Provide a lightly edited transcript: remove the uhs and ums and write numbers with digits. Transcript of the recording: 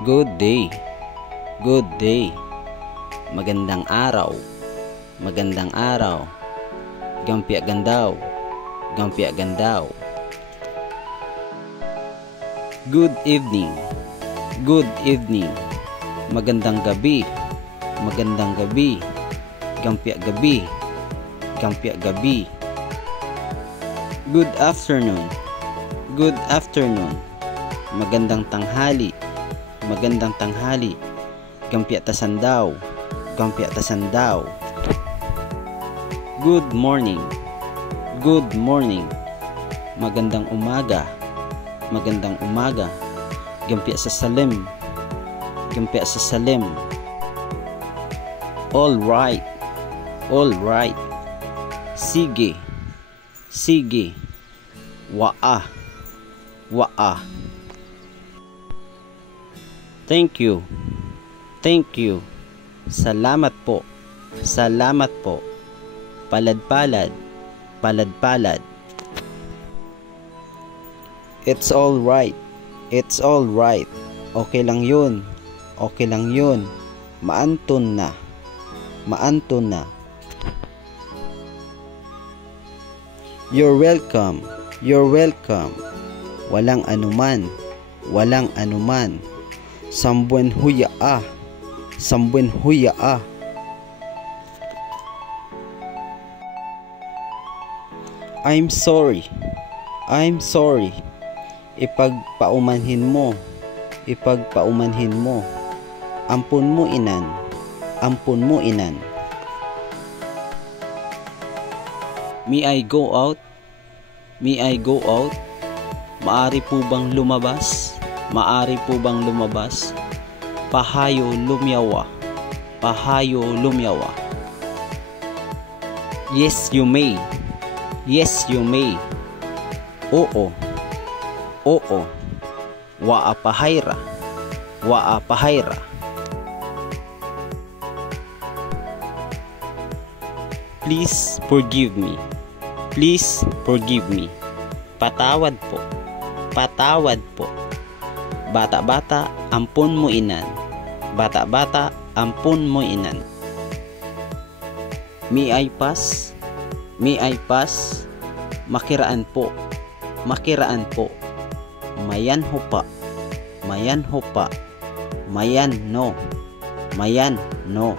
Good day. Good day. Magandang araw. Magandang araw. Gampia gandaw. Gampia gandaw. Good evening. Good evening. Magandang gabi. Magandang gabi. Gampia gabi. Gampia gabi. Good afternoon. Good afternoon. Magandang tanghali. Magandang tanghali. Gampia tasandaw. Gampia tasandaw. Good morning. Good morning. Magandang umaga. Magandang umaga. Gampia sa salim. Gampia sa salim. All right. All right. Sige. Sige. Waa. Waa. Thank you. Thank you. Salamat po. Salamat po. Palad-palad. Palad-palad. It's all right. It's all right. Okay lang yun. Okay lang yun. Maanton na. Maanton na. You're welcome. You're welcome. Walang anuman. Walang anuman. Sambuen huya ah. Sambuen huya ah. I'm sorry. I'm sorry. Ipagpaumanhin mo. Ipagpaumanhin mo. Ampun mo inan. Ampun mo inan. May I go out? May I go out? Maari po bang lumabas? Maari po bang lumabas? Pahayo lumyawa. Pahayo lumyawa. Yes, you may. Yes, you may. Oo. Oo. Waa pahayra. Waa pahayra. Please forgive me. Please forgive me. Patawad po. Patawad po. Bata-bata, ampun mo inan. Bata-bata, ampun mo inan. May I pass? May I pass? Makiraan po. Makiraan po. Mayan ho pa. Mayan ho pa. Mayan no. Mayan no.